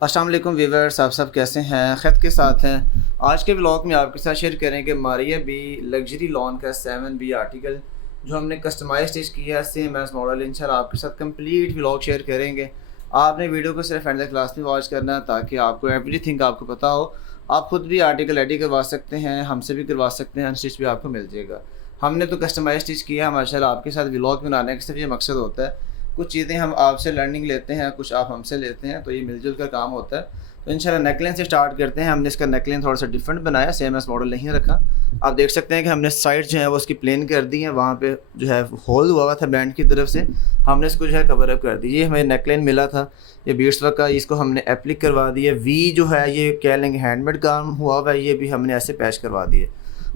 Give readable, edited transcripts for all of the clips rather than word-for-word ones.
अस्सलाम वालेकुम व्यूअर्स, आप सब कैसे हैं? खैर के साथ हैं। आज के व्लॉग में आपके साथ शेयर करेंगे मारिया बी लग्जरी लॉन का 7B आर्टिकल जो हमने कस्टमाइज स्टिच किया है सेम एस मॉडल। इंशाल्लाह आपके साथ कंप्लीट व्लॉग शेयर करेंगे। आपने वीडियो को सिर्फ एंड तक क्लास में वॉच करना है ताकि आपको एवरीथिंग आपको पता हो। आप खुद भी आर्टिकल रेडी करवा सकते हैं, हमसे भी करवा सकते हैं, अनस्टिच भी आपको मिल जाएगा। हमने तो कस्टमाइज स्टिच किया है माशाल्लाह। आपके साथ व्लॉग बनाने का सिर्फ ये मकसद होता है, कुछ चीज़ें हम आपसे लर्निंग लेते हैं, कुछ आप हमसे लेते हैं, तो ये मिलजुल कर काम होता है। तो इंशाल्लाह नेकलाइन से स्टार्ट करते हैं। हमने इसका नेकलाइन थोड़ा सा डिफरेंट बनाया, सेम एस मॉडल नहीं रखा। आप देख सकते हैं कि हमने साइड जो है वो उसकी प्लेन कर दी है, वहाँ पे जो है होल हुआ था बैंड की तरफ से, हमने इसको जो है कवर अप कर दी। ये हमें नेकलाइन मिला था, ये बीड्स वर्क का, इसको हमने एप्लिक करवा दिया। वी जो है ये कह लेंगे हैंडमेड काम हुआ हुआ है, ये भी हमने ऐसे पैच करवा दिए।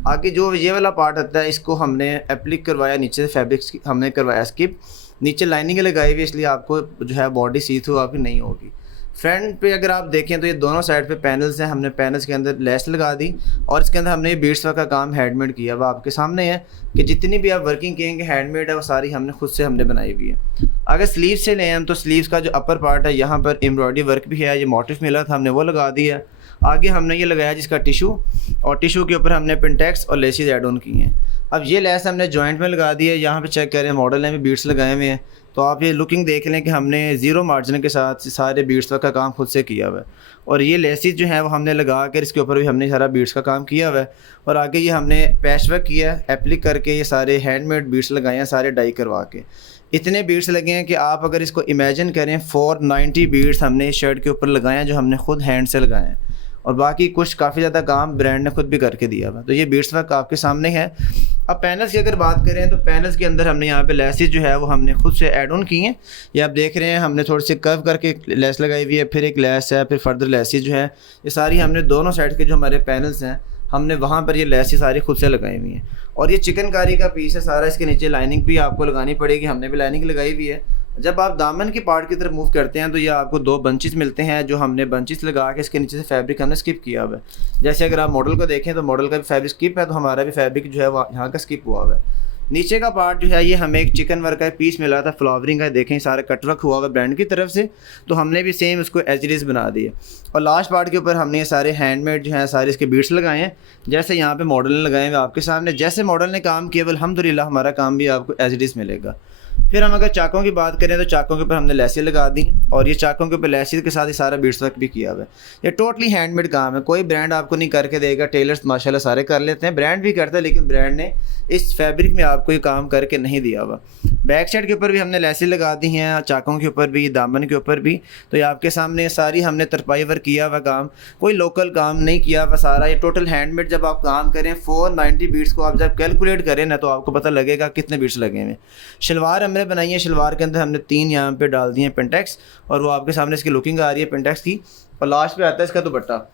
आगे जो ये वाला पार्ट आता है इसको हमने एप्लिक करवाया, नीचे से फैब्रिक हमने करवाया स्किप, नीचे लाइनिंग लगाई हुई, इसलिए आपको जो है बॉडी सी थ्रू आपकी नहीं होगी। फ्रंट पे अगर आप देखें तो ये दोनों साइड पे पैनल्स हैं, हमने पैनल्स के अंदर लेस लगा दी और इसके अंदर हमने ये बीड्स वर्क का काम हैंडमेड किया। वो आपके सामने है कि जितनी भी आप वर्किंग कहेंगे हैंडमेड है, वो सारी हमने खुद से हमने बनाई हुई है। अगर स्लीव से लें हम तो स्लीव्स का जो अपर पार्ट है यहाँ पर एम्ब्रॉयडरी वर्क भी है, ये मोटिफ मिला था हमने वो लगा दिया। आगे हमने ये लगाया जिसका टिशू, और टिशू के ऊपर हमने पिंटेक्स और लेसेस ऐड ऑन किए हैं। अब ये लेस हमने जॉइंट में लगा दी है। यहाँ पे चेक करें मॉडल में बीड्स लगाए हुए हैं, तो आप ये लुकिंग देख लें कि हमने ज़ीरो मार्जिन के साथ सारे बीड्स वर्क का काम खुद से किया हुआ है। और ये लेसेस जो है वो हमने लगा कर इसके ऊपर भी हमने सारा बीड्स का काम किया हुआ है। और आगे ये हमने पैच वर्क किया है एप्लिक करके, ये सारे हैंडमेड बीड्स लगाए हैं सारे डाई करवा के। इतने बीड्स लगे हैं कि आप अगर इसको इमेजिन करें 490 बीड्स हमने इस शर्ट के ऊपर लगाए हैं, जो हमने खुद हैंड से लगाए हैं। और बाकी कुछ काफ़ी ज़्यादा काम ब्रांड ने खुद भी करके दिया हुआ। तो ये बीड्स वर्क आपके सामने है। अब पैनल्स की अगर बात करें तो पैनल्स के अंदर हमने यहाँ पे लेसेस जो है वो हमने खुद से ऐड ऑन की हैं। ये आप देख रहे हैं, हमने थोड़ी सी कर्व करके लेस लगाई हुई है, फिर एक लेस है, फिर फर्दर लेसेस जो है ये सारी हमने दोनों साइड के जो हमारे पैनल्स हैं हमने वहाँ पर ये लेसेस सारी खुद से लगाई हुई हैं। और ये चिकनकारी का पीस है सारा, इसके नीचे लाइनिंग भी आपको लगानी पड़ेगी, हमने भी लाइनिंग लगाई हुई है। जब आप दामन की पार्ट की तरफ मूव करते हैं तो ये आपको दो बंचेस मिलते हैं, जो हमने बंचेस लगा के इसके नीचे से फैब्रिक हमने स्किप किया हुआ है। जैसे अगर आप मॉडल को देखें तो मॉडल का भी फैब्रिक स्किप है, तो हमारा भी फैब्रिक जो है वो यहाँ का स्किप हुआ हुआ है। नीचे का पार्ट जो है ये हमें एक चिकन वर्क का पीस मिला था, फ्लावरिंग का, देखें सारा कटवर्क हुआ हुआ ब्रांड की तरफ से, तो हमने भी सेम उसको एज इट इज़ बना दिए। और लास्ट पार्ट के ऊपर हमने ये सारे हैंडमेड जो हैं सारे इसके बीड्स लगाए हैं, जैसे यहाँ पे मॉडल ने लगाए हुए आपके सामने। जैसे मॉडल ने काम किया अल्हम्दुलिल्लाह हमारा काम भी आपको एज इट इज़ मिलेगा। फिर हम अगर चाकों की बात करें तो चाकों के ऊपर हमने लेसेस लगा दी, और ये चाकों के ऊपर लेसेस के साथ ही सारा बीड्स वर्क भी किया हुआ है। ये टोटली हैंडमेड काम है, कोई ब्रांड आपको नहीं करके देगा। टेलर्स माशाल्लाह सारे कर लेते हैं, ब्रांड भी करता है, लेकिन ब्रांड ने इस फैब्रिक में आपको ये काम करके नहीं दिया हुआ। बैक साइड के ऊपर भी हमने लेसेस लगा दी हैं, चाकों के ऊपर भी, दामन के ऊपर भी। तो ये आपके सामने सारी हमने तरपाई वर्क किया हुआ काम, कोई लोकल काम नहीं किया हुआ सारा, ये टोटल हैंडमेड। जब आप काम करें 490 बीड्स को आप जब कैलकुलेट करें ना तो आपको पता लगेगा कितने बीड्स लगे हुए। शलवार हमने बनाई है, शलवार के अंदर हमने 3 यहाँ पे डाल दिए हैं पिंटेक्स, और वो आपके सामने इसकी लुकिंग आ रही है पिंटेक्स की। और लास्ट पे आता है इसका दुपट्टा।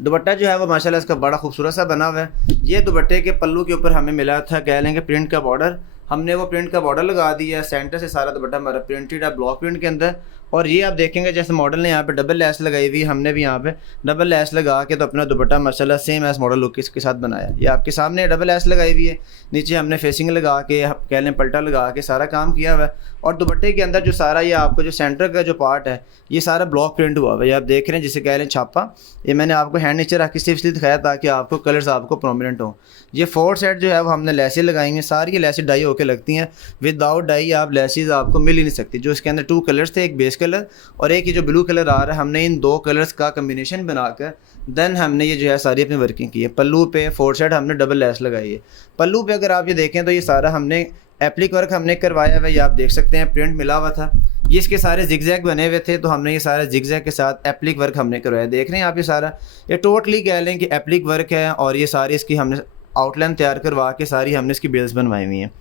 दुपट्टा जो है वो माशाल्लाह इसका बड़ा खूबसूरत सा बना हुआ है। ये दुपट्टे के पल्लू के ऊपर हमें मिला था कह लेंगे प्रिंट का बॉर्डर, हमने वो प्रिंट का बॉर्डर लगा दिया है। सेंटर से सारा दुपट्टा हमारा प्रिंटेड है ब्लॉक प्रिंट के अंदर। और ये आप देखेंगे जैसे मॉडल ने यहाँ पे डबल लेस लगाई हुई, हमने भी यहाँ पे डबल लेस लगा के तो अपना दुपट्टा माशाल्लाह सेम एस मॉडल लुक के साथ बनाया। ये आपके सामने डबल लेस लगाई हुई है, नीचे हमने फेसिंग लगा के कह लें पल्टा लगा के सारा काम किया हुआ है। और दुपट्टे के अंदर जो सारा ये आपको जो सेंटर का जो पार्ट है ये सारा ब्लॉक प्रिंट हुआ हुआ है। ये आप देख रहे हैं जिसे कह लें छापा। ये मैंने आपको हैंड नीचे रख के सिर्फ इसलिए दिखाया ताकि आपको कलर्स आपको प्रोमिनेंट हो। ये 4 सेट जो है वो हमने लेसेस लगाई हैं, सारी लेसेस डाई होकर लगती हैं। विदाउट डाई आप लेसेस आपको मिल ही नहीं सकती। जो इसके अंदर 2 कलर्स थे, एक बेस कलर और एक ये जो ब्लू कलर आ रहा है, हमने इन 2 कलर्स का कम्बिनेशन बनाकर देन हमने ये जो है सारी अपनी वर्किंग की है। पल्लू पे 4 सेट हमने डबल लेस लगाई है। पल्लू पे अगर आप ये देखें तो ये सारा हमने एप्लिक वर्क हमने करवाया हुआ है, ये आप देख सकते हैं प्रिंट मिला हुआ था। ये इसके सारे जिगजैग बने हुए थे, तो हमने ये सारे जिगजैग के साथ एप्लिक वर्क हमने करवाया। देख रहे हैं आप ये सारा, ये टोटली कह लें कि एप्लिक वर्क है। और ये सारी इसकी हमने आउटलाइन तैयार करवा के सारी हमने इसकी बेल्स बनवाई हुई हैं।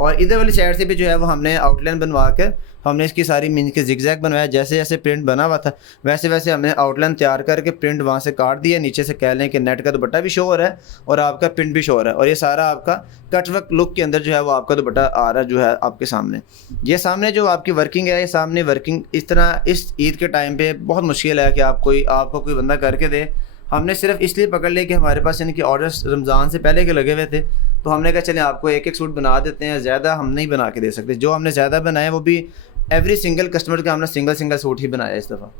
और इधर वाली साइड से भी जो है वो हमने आउटलाइन बनवा कर हमने इसकी सारी मीन के जिगजैग बनवाया। जैसे जैसे प्रिंट बना हुआ था वैसे वैसे हमने आउटलाइन तैयार करके प्रिंट वहाँ से काट दिया। नीचे से कह लें कि नेट का दुपट्टा भी शो हो रहा है और आपका प्रिंट भी शो हो रहा है। और ये सारा आपका कटवर्क लुक के अंदर जो है वो आपका दुपट्टा आ रहा है जो है आपके सामने। ये सामने जो आपकी वर्किंग है, ये सामने वर्किंग इस तरह इस ईद के टाइम पे बहुत मुश्किल है कि आपको कोई बंदा करके दे। हमने सिर्फ इसलिए पकड़ लिया कि हमारे पास इनके ऑर्डर्स रमज़ान से पहले के लगे हुए थे, तो हमने कहा चलें आपको एक एक सूट बना देते हैं। ज़्यादा हम नहीं बना के दे सकते, जो हमने ज़्यादा बनाया वो भी एवरी सिंगल कस्टमर का हमने सिंगल सूट ही बनाया इस दफ़ा।